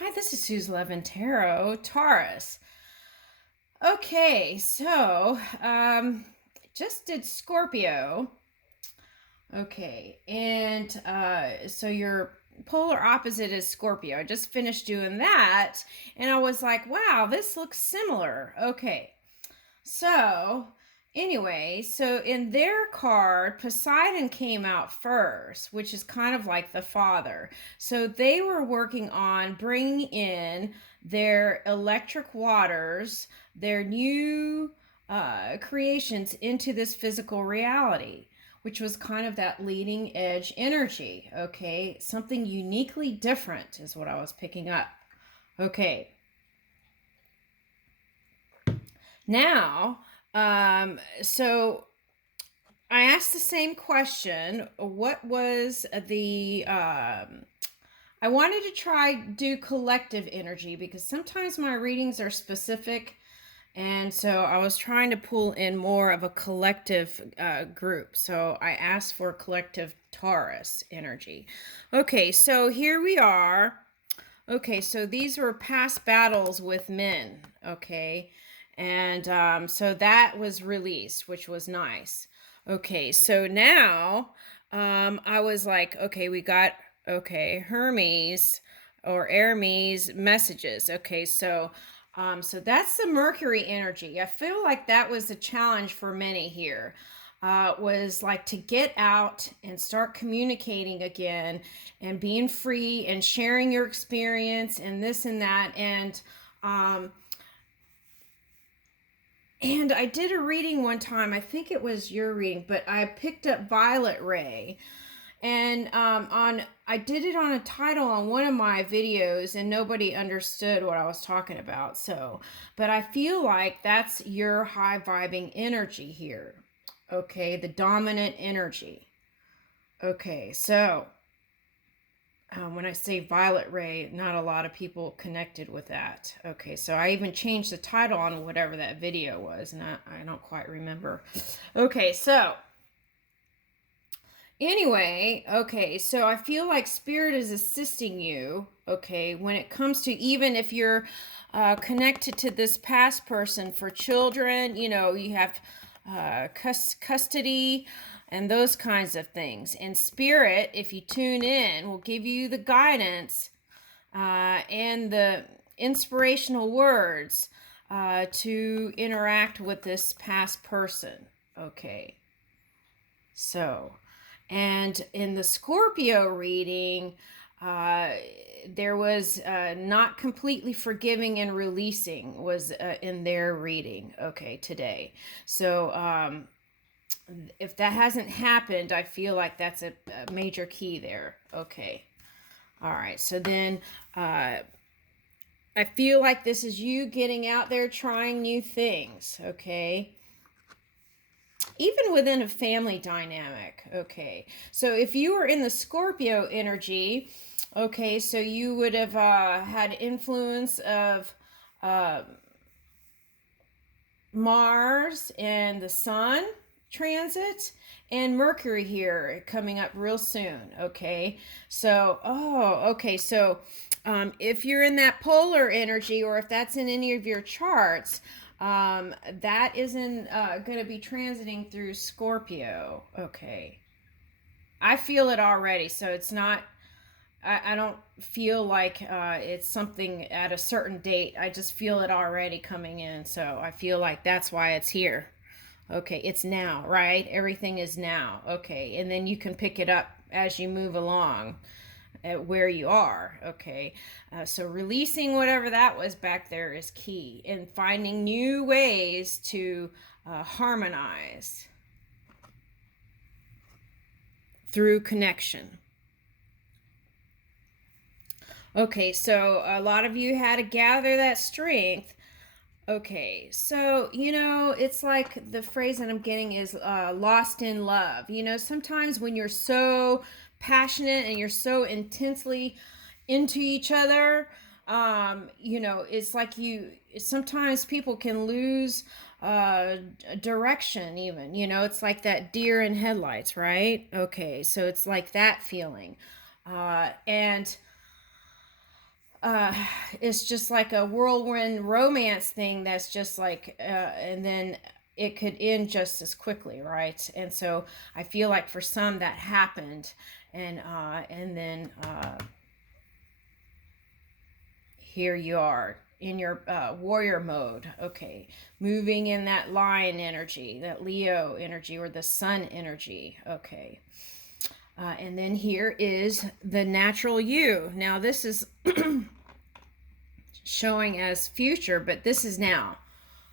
Hi, this is Suze Levin Tarot, Taurus. Okay, just did Scorpio. Okay, and so your polar opposite is Scorpio. I just finished doing that, and I was like, wow, this looks similar. Okay, so anyway, so in their card, Poseidon came out first, which is kind of like the father. So they were working on bringing in their electric waters, their new creations into this physical reality, which was kind of that leading edge energy. Okay, something uniquely different is what I was picking up. Okay, now, so I asked the same question. What was I wanted to try do collective energy because sometimes my readings are specific, and so I was trying to pull in more of a collective group. So I asked for collective Taurus energy. Okay, so here we are. Okay, so these were past battles with men. Okay, and so that was released, which was nice. Okay, so now I was like, okay, we got Hermes or Hermes messages. Okay, so that's the Mercury energy. I feel like that was a challenge for many here. Was like to get out and start communicating again and being free and sharing your experience and this and that. And I did a reading one time. I think it was your reading, but I picked up Violet Ray, and I did it on a title on one of my videos, and nobody understood what I was talking about. So, but I feel like that's your high vibing energy here. Okay, the dominant energy. Okay, so when I say Violet Ray, not a lot of people connected with that. Okay, so I even changed the title on whatever that video was, and I don't quite remember. Okay, so anyway, okay, so I feel like Spirit is assisting you, okay, when it comes to even if you're connected to this past person for children, you have custody and those kinds of things. And Spirit, if you tune in, will give you the guidance and the inspirational words to interact with this past person. Okay. So, and in the Scorpio reading, there was not completely forgiving and releasing was in their reading. Okay, today. So, if that hasn't happened, I feel like that's a major key there. Okay. All right. So then I feel like this is you getting out there trying new things. Okay. Even within a family dynamic. Okay. So if you were in the Scorpio energy, okay, so you would have had influence of uh, Mars and the Sun transit and Mercury here coming up real soon. Okay. So, okay. So, if you're in that polar energy or if that's in any of your charts, that isn't going to be transiting through Scorpio. Okay. I feel it already. So it's not, I don't feel like it's something at a certain date. I just feel it already coming in. So I feel like that's why it's here. Okay, it's now, right? Everything is now. Okay, and then you can pick it up as you move along at where you are. Okay, so releasing whatever that was back there is key, and finding new ways to harmonize through connection. Okay, so a lot of you had to gather that strength. Okay, so it's like the phrase that I'm getting is lost in love. Sometimes when you're so passionate and you're so intensely into each other, it's like sometimes people can lose direction, even. It's like that deer in headlights, right? Okay, so it's like that feeling. And it's just like a whirlwind romance thing that's just like, and then it could end just as quickly, right? And so I feel like for some that happened, and then here you are in your warrior mode. Okay, moving in that lion energy, that Leo energy, or the sun energy. Okay. And then here is the natural you. Now this is showing as future, but this is now.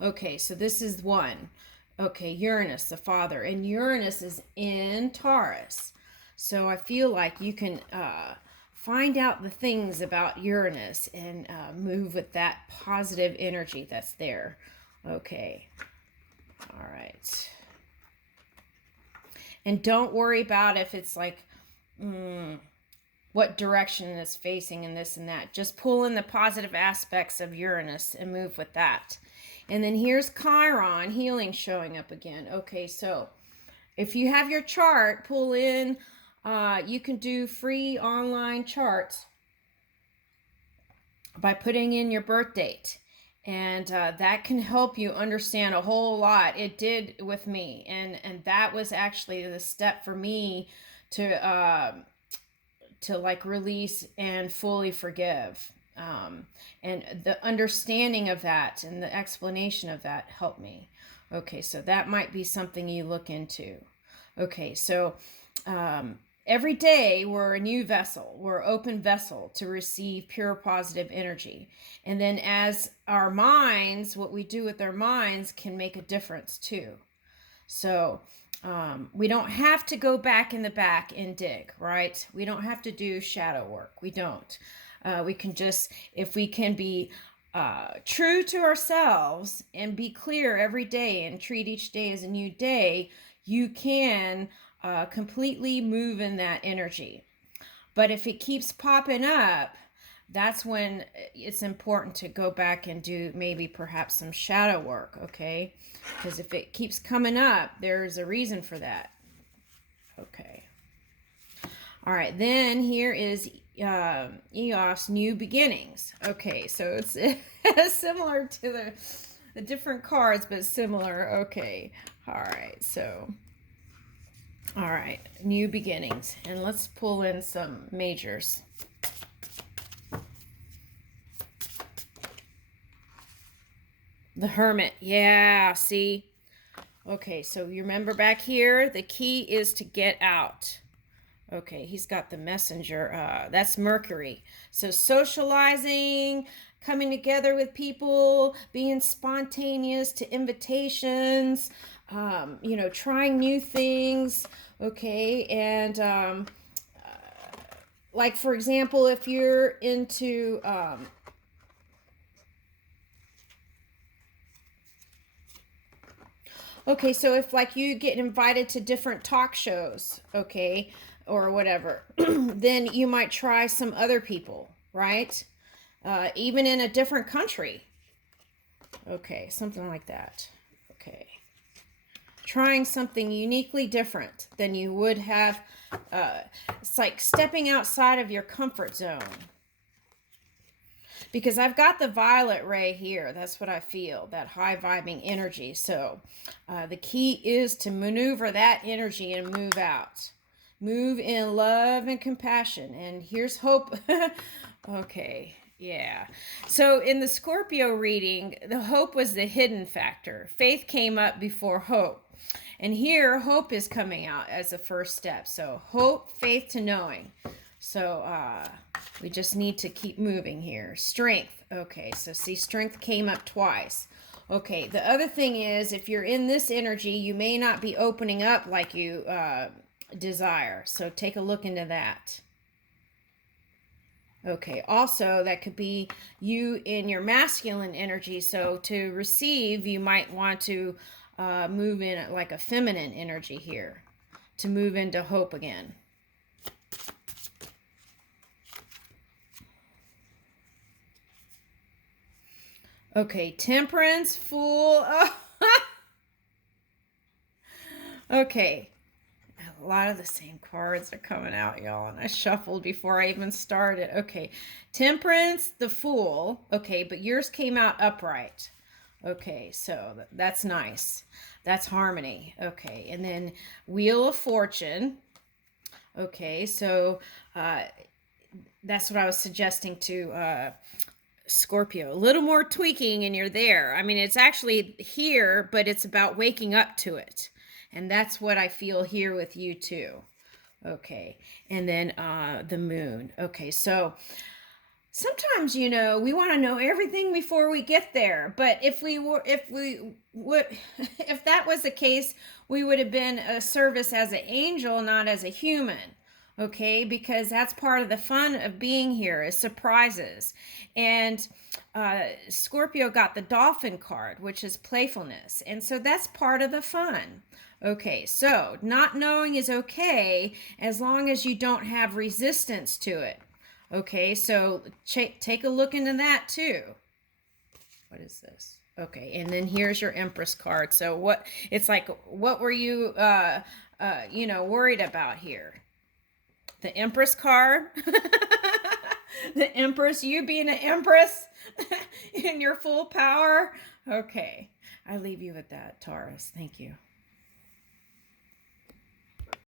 Okay, so this is one. Okay, Uranus, the father, and Uranus is in Taurus. So I feel like you can find out the things about Uranus and move with that positive energy that's there. Okay, all right. And don't worry about if it's like, what direction it's facing and this and that. Just pull in the positive aspects of Uranus and move with that. And then here's Chiron, healing, showing up again. Okay, so if you have your chart, pull in, you can do free online charts by putting in your birth date. And that can help you understand a whole lot. It did with me. And that was actually the step for me to like release and fully forgive. And the understanding of that and the explanation of that helped me. Okay, so that might be something you look into. Okay, so every day we're a new vessel. We're an open vessel to receive pure positive energy. And then as our minds, what we do with our minds can make a difference too. So we don't have to go back in the back and dig, right? We don't have to do shadow work. We don't. We can just, if we can be true to ourselves and be clear every day and treat each day as a new day, you can completely move in that energy. But if it keeps popping up, that's when it's important to go back and do maybe perhaps some shadow work, okay? Because if it keeps coming up, there's a reason for that. Okay. All right, then here is Eos New Beginnings. Okay, so it's similar to the different cards, but similar. Okay, all right, so, all right, New Beginnings. And let's pull in some majors. The Hermit, yeah, see? Okay, so you remember back here, the key is to get out. Okay, he's got the messenger. That's Mercury. So socializing, coming together with people, being spontaneous to invitations, trying new things. Okay, and like for example, if you're into okay, so if like you get invited to different talk shows, okay, or whatever, then you might try some other people, right? Even in a different country. Okay, something like that. Okay. Trying something uniquely different than you would have. It's like stepping outside of your comfort zone. Because I've got the violet ray here. That's what I feel, that high vibing energy. So the key is to maneuver that energy and move out. Move in love and compassion. And here's hope. Okay, yeah. So in the Scorpio reading, the hope was the hidden factor. Faith came up before hope. And here, hope is coming out as a first step. So hope, faith to knowing. So we just need to keep moving here. Strength. Okay, so see, strength came up twice. Okay, the other thing is, if you're in this energy, you may not be opening up like you desire. So take a look into that. Okay, also that could be you in your masculine energy. So to receive, you might want to move in like a feminine energy here to move into hope again. Okay, Temperance, Fool. Oh. Okay, a lot of the same cards are coming out, y'all, and I shuffled before I even started. Okay, Temperance, the Fool. Okay, but yours came out upright. Okay, so that's nice. That's harmony. Okay, and then Wheel of Fortune. Okay, so that's what I was suggesting to Scorpio. A little more tweaking and you're there. I mean, it's actually here, but it's about waking up to it. And that's what I feel here with you too. Okay. And then the Moon. Okay, so sometimes, you know, we want to know everything before we get there, but if we would if that was the case, we would have been a service as an angel, not as a human. Okay, because that's part of the fun of being here is surprises. And Scorpio got the Dolphin card, which is playfulness, and so that's part of the fun. Okay, so not knowing is okay as long as you don't have resistance to it. Okay, so take a look into that too. What is this? Okay, and then here's your Empress card. So what were you worried about here? The Empress card. The Empress, you being an Empress in your full power. Okay, I leave you with that, Taurus. Thank you.